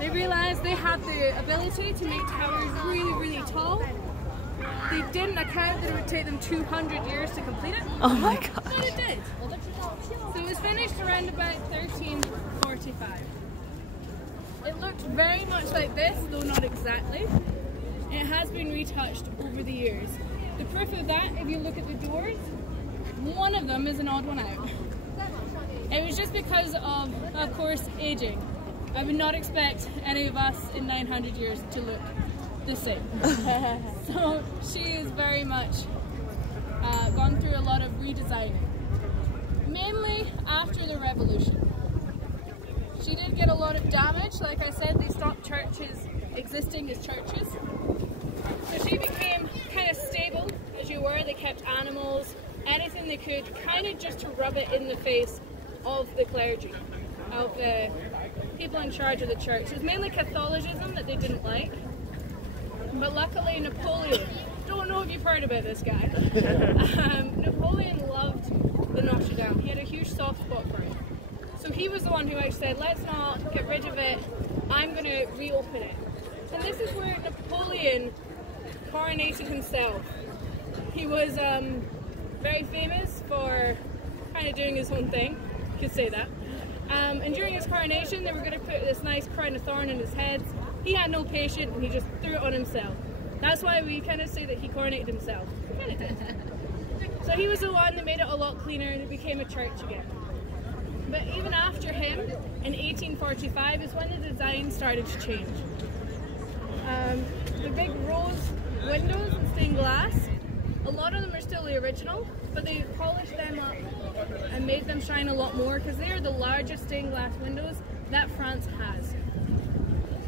They realised they had the ability to make towers really, really tall. They didn't account that it would take them 200 years to complete it. Oh my god. But it did. So it was finished around about 1345. It looked very much like this, though not exactly. It has been retouched over the years. The proof of that, if you look at the doors, one of them is an odd one out. It was just because of course, aging. I would not expect any of us in 900 years to look the same. So she is very much gone through a lot of redesigning. Mainly after the revolution. She did get a lot of damage. Like I said, they stopped churches existing as churches. So she became kind of stable, as you were. They kept animals, anything they could, kind of just to rub it in the face of the clergy, of the people in charge of the church. It was mainly Catholicism that they didn't like. But luckily Napoleon, don't know if you've heard about this guy, Napoleon loved the Notre Dame. He had a huge soft spot for it. So he was the one who actually said, let's not get rid of it, I'm going to reopen it. And this is where Napoleon coronated himself. He was very famous for kind of doing his own thing, you could say that. And during his coronation, they were going to put this nice crown of thorn in his head. He had no patience and he just threw it on himself. That's why we kind of say that he coronated himself. He kind of did. So he was the one that made it a lot cleaner and it became a church again. But even after him, in 1845, is when the design started to change. The big rose windows and stained glass, a lot of them are still the original, but they polished them up and made them shine a lot more because they are the largest stained glass windows that France has.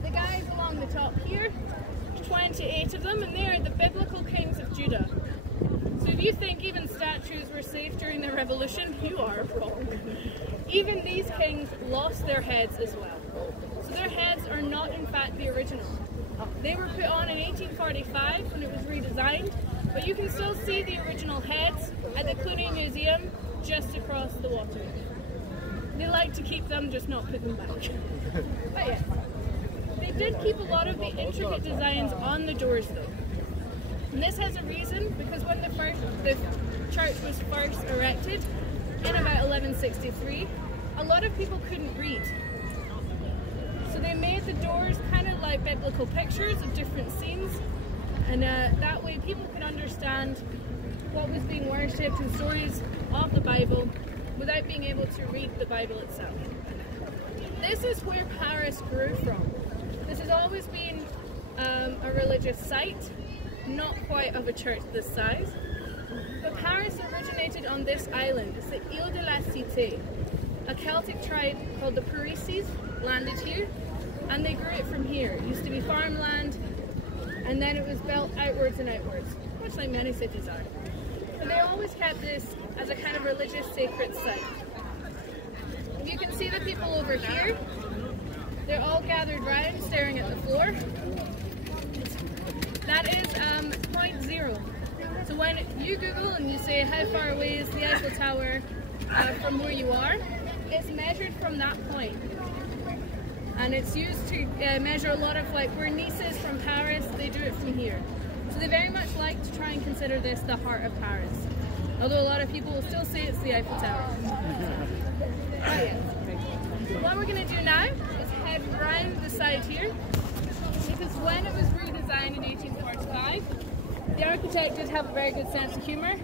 The guys along the top here, 28 of them, and they are the biblical kings of Judah. So if you think even statues were safe during the revolution, you are wrong. Even these kings lost their heads as well. So their heads are not in fact the original. They were put on in 1845 when it was redesigned, but you can still see the original heads at the Cluny Museum just across the water. They like to keep them, just not put them back. But yeah, they did keep a lot of the intricate designs on the doors though. And this has a reason, because when the church was first erected in about 1163, a lot of people couldn't read. So they made the doors kind of like biblical pictures of different scenes, and that way people could understand what was being worshipped and stories of the Bible without being able to read the Bible itself. This is where Paris grew from. This has always been a religious site, not quite of a church this size. But Paris originated on this island. It's the Ile de la Cité. A Celtic tribe called the Parisians landed here, and they grew it from here. It used to be farmland, and then it was built outwards and outwards, much like many cities are. But they always kept this as a kind of religious sacred site. You can see the people over here. They're all gathered round, staring at the floor. That is point zero. So when you Google and you say how far away is the Eiffel Tower from where you are, it's measured from that point. And it's used to measure a lot of, like where Nice is from Paris, they do it from here. So they very much like to try and consider this the heart of Paris. Although a lot of people will still say it's the Eiffel Tower. Oh, yeah. What we're going to do now is head round the side here, because when it was redesigned in 1845, the architect did have a very good sense of humour.